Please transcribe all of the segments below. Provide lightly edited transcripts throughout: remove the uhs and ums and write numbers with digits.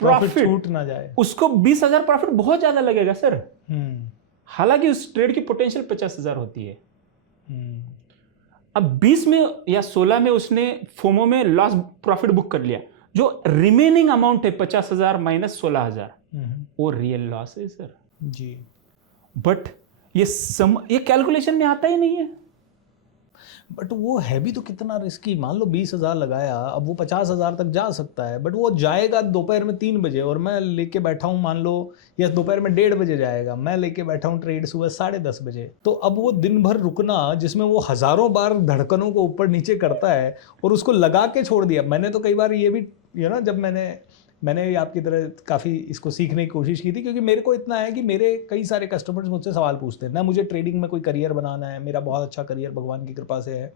Profit छूट ना जाए, उसको 20,000 प्रॉफिट बहुत ज्यादा लगेगा सर। हालांकि उस ट्रेड की पोटेंशियल 50,000 होती है। अब 20 में या 16 में उसने फोमो में लॉस प्रॉफिट बुक कर लिया, जो रिमेनिंग अमाउंट है 50,000 माइनस 16,000, वो रियल लॉस है सर जी। बट ये कैलकुलेशन में आता ही नहीं है। बट वो है भी तो कितना रिस्की। मान लो 20,000 लगाया, अब वो 50,000 तक जा सकता है, बट वो जाएगा दोपहर में 3 बजे और मैं लेके बैठा हूँ, मान लो, या दोपहर में 1:30 बजे जाएगा, मैं लेके बैठा हूँ ट्रेड सुबह 10:30 बजे। तो अब वो दिन भर रुकना, जिसमें वो हजारों बार धड़कनों को ऊपर नीचे करता है, और उसको लगा के छोड़ दिया। मैंने तो कई बार ये भी जब मैंने आपकी तरह काफ़ी इसको सीखने की कोशिश की थी, क्योंकि मेरे को इतना है कि मेरे कई सारे कस्टमर्स मुझसे सवाल पूछते हैं ना, मुझे ट्रेडिंग में कोई करियर बनाना है, मेरा बहुत अच्छा करियर भगवान की कृपा से है,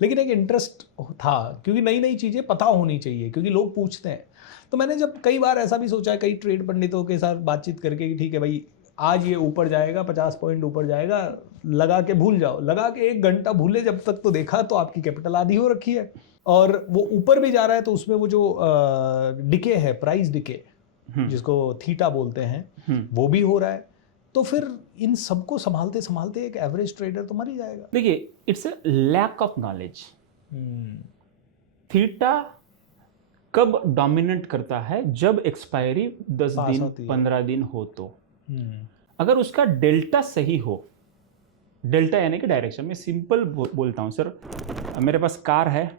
लेकिन एक इंटरेस्ट था, क्योंकि नई नई चीज़ें पता होनी चाहिए, क्योंकि लोग पूछते हैं। तो मैंने जब कई बार ऐसा भी सोचा है, कई ट्रेड पंडितों के साथ बातचीत करके, कि ठीक है भाई, आज ये ऊपर जाएगा, 50 पॉइंट ऊपर जाएगा, लगा के भूल जाओ। लगा के 1 घंटा भूले जब तक, तो देखा तो आपकी कैपिटल आधी हो रखी है, और वो ऊपर भी जा रहा है, तो उसमें वो जो डिके है, प्राइस डिके, जिसको थीटा बोलते हैं, वो भी हो रहा है। तो फिर इन सबको संभालते संभालते एक एवरेज ट्रेडर तो मर ही जाएगा। देखिए, it's a lack of knowledge. Theta कब डोमिनेट करता है? जब एक्सपायरी 10 दिन 15 दिन हो तो। अगर उसका डेल्टा सही हो, डेल्टा यानी कि डायरेक्शन में, सिंपल बोलता हूं सर, मेरे पास कार है,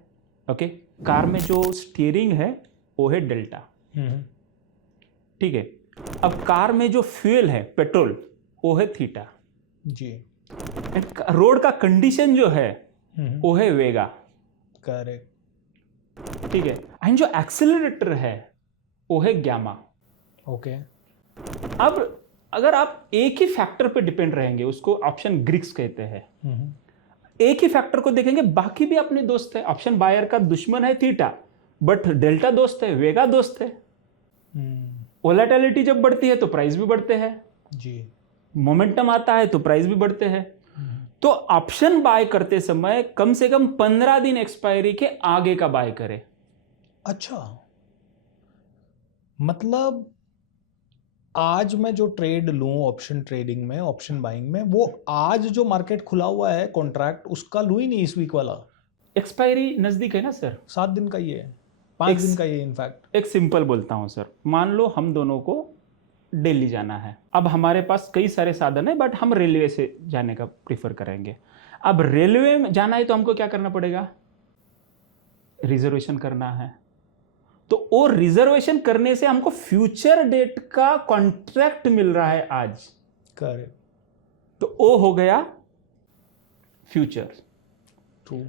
ओके, कार में जो स्टीयरिंग है वो है डेल्टा, ठीक है। अब कार में जो फ्यूल है, पेट्रोल, वो है थीटा जी। रोड का कंडीशन जो है वो है वेगा, करेक्ट, ठीक है। एंड जो एक्सेलरेटर है वो है गैमा, ओके। अब अगर आप एक ही फैक्टर पे डिपेंड रहेंगे, उसको ऑप्शन ग्रीक्स कहते हैं, एक ही फैक्टर को देखेंगे, बाकी भी अपने दोस्त है। ऑप्शन बायर का दुश्मन है थीटा, बट डेल्टा दोस्त है, वेगा दोस्त है। वोलेटिलिटी जब बढ़ती है तो प्राइस भी बढ़ते हैं जी, मोमेंटम आता है तो प्राइस भी बढ़ते हैं। तो ऑप्शन बाय करते समय कम से कम 15 दिन एक्सपायरी के आगे का बाय करें। अच्छा, मतलब आज मैं जो ट्रेड लूं ऑप्शन ट्रेडिंग में, ऑप्शन बाइंग में, वो आज जो मार्केट खुला हुआ है कॉन्ट्रैक्ट, उसका लूं ही नहीं इस वीक वाला। एक्सपायरी नजदीक है ना सर, 7 दिन का ही है, 5 दिन का ही है इनफैक्ट। एक सिंपल बोलता हूं सर, मान लो हम दोनों को दिल्ली जाना है। अब हमारे पास कई सारे साधन है, बट हम रेलवे से जाने का प्रीफर करेंगे। अब रेलवे में जाना है तो हमको क्या करना पड़ेगा? रिजर्वेशन करना है। तो वो रिजर्वेशन करने से हमको फ्यूचर डेट का कॉन्ट्रैक्ट मिल रहा है आज, करेक्ट, तो वो हो गया फ्यूचर। ट्रू।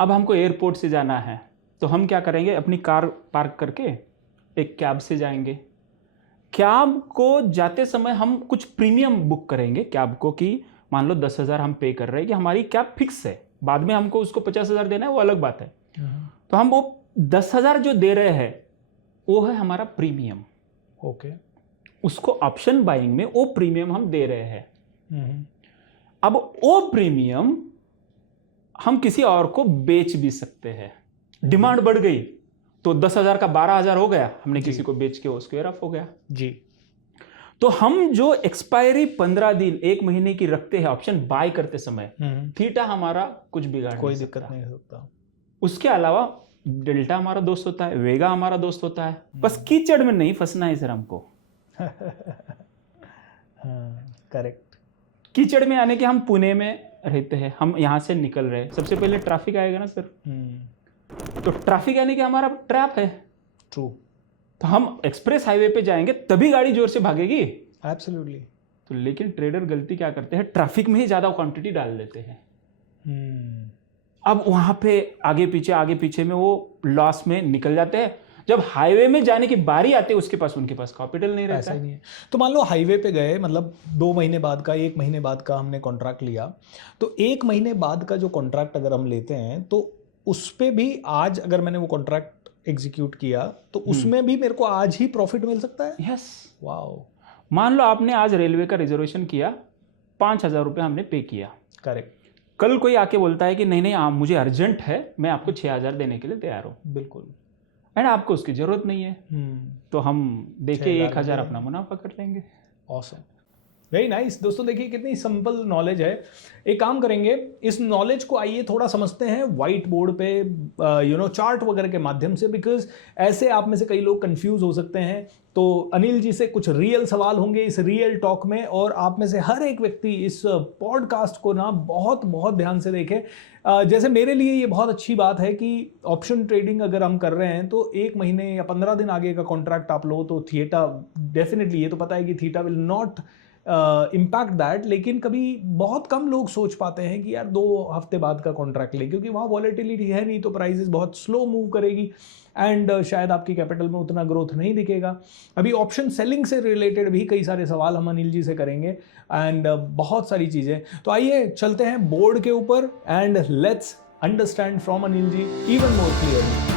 अब हमको एयरपोर्ट से जाना है तो हम क्या करेंगे? अपनी कार पार्क करके एक कैब से जाएंगे। कैब को जाते समय हम कुछ प्रीमियम बुक करेंगे कैब को, कि मान लो 10,000 हम पे कर रहे हैं कि हमारी कैब फिक्स है, बाद में हमको उसको 50,000 देना है, वो अलग बात है। तो हम वो 10,000 जो दे रहे हैं वो है हमारा प्रीमियम, ओके। उसको ऑप्शन बाइंग में वो प्रीमियम हम दे रहे हैं। अब वो प्रीमियम हम किसी और को बेच भी सकते हैं। डिमांड बढ़ गई तो 10,000 का 12,000 हो गया, हमने किसी को बेच के वो स्क्वायर ऑफ हो गया जी। तो हम जो एक्सपायरी 15 दिन 1 महीने की रखते हैं ऑप्शन बाय करते समय, थीटा हमारा कुछ बिगाड़ कोई दिक्कत नहीं सकता। उसके अलावा डेल्टा हमारा दोस्त होता है, वेगा हमारा दोस्त होता है। बस कीचड़ में नहीं फंसना है सर हमको। करेक्ट। कीचड़ में आने के, हम पुणे में रहते हैं, हम यहां से निकल रहे हैं, सबसे पहले ट्रैफिक आएगा ना सर। तो ट्रैफिक आने के हमारा ट्रैप है, ट्रू। तो हम एक्सप्रेस हाईवे पे जाएंगे तभी गाड़ी जोर से भागेगी। एब्सोल्युटली। तो लेकिन ट्रेडर गलती क्या करते हैं? ट्रैफिक में ही ज्यादा क्वांटिटी डाल देते हैं। अब वहां पे आगे पीछे में वो लॉस में निकल जाते हैं। जब हाईवे में जाने की बारी आती है उनके पास कैपिटल नहीं रहता है। नहीं है। तो मान लो हाईवे पे गए, मतलब 2 महीने बाद का, 1 महीने बाद का हमने कॉन्ट्रैक्ट लिया, तो 1 महीने बाद का जो कॉन्ट्रैक्ट अगर हम लेते हैं, तो उस पे भी आज अगर मैंने वो कॉन्ट्रैक्ट एग्जीक्यूट किया तो उसमें भी मेरे को आज ही प्रॉफिट मिल सकता है। यस। वाओ। मान लो आपने आज रेलवे का रिजर्वेशन किया, 5,000 रुपये हमने पे किया। करेक्ट। कल कोई आके बोलता है कि नहीं मुझे अर्जेंट है, मैं आपको 6,000 देने के लिए तैयार हूं। बिल्कुल। एंड आपको उसकी जरूरत नहीं है, तो हम देखिए 1000 अपना मुनाफा कर लेंगे। Awesome, very nice. दोस्तों देखिए कितनी सिंपल नॉलेज है। एक काम करेंगे, इस नॉलेज को आइए थोड़ा समझते हैं वाइट बोर्ड पे, चार्ट वगैरह के माध्यम से, बिकॉज ऐसे आप में से कई लोग कंफ्यूज हो सकते हैं। तो अनिल जी से कुछ रियल सवाल होंगे इस रियल टॉक में, और आप में से हर एक व्यक्ति इस पॉडकास्ट को ना बहुत बहुत ध्यान से देखे। जैसे मेरे लिए ये बहुत अच्छी बात है कि ऑप्शन ट्रेडिंग अगर हम कर रहे हैं तो 1 महीने या 15 दिन आगे का कॉन्ट्रैक्ट आप लो तो थीटा डेफिनेटली, ये तो पता है कि theta will not impact that, लेकिन कभी बहुत कम लोग सोच पाते हैं कि यार 2 हफ्ते बाद का कॉन्ट्रैक्ट ले, क्योंकि वहाँ वॉलेटिलिटी है नहीं, तो प्राइसेस बहुत स्लो मूव करेगी एंड शायद आपकी कैपिटल में उतना ग्रोथ नहीं दिखेगा। अभी ऑप्शन सेलिंग से रिलेटेड भी कई सारे सवाल हम अनिल जी से करेंगे एंड बहुत सारी चीज़ें। तो आइए चलते हैं बोर्ड के ऊपर and let's understand from Anil ji even more clearly.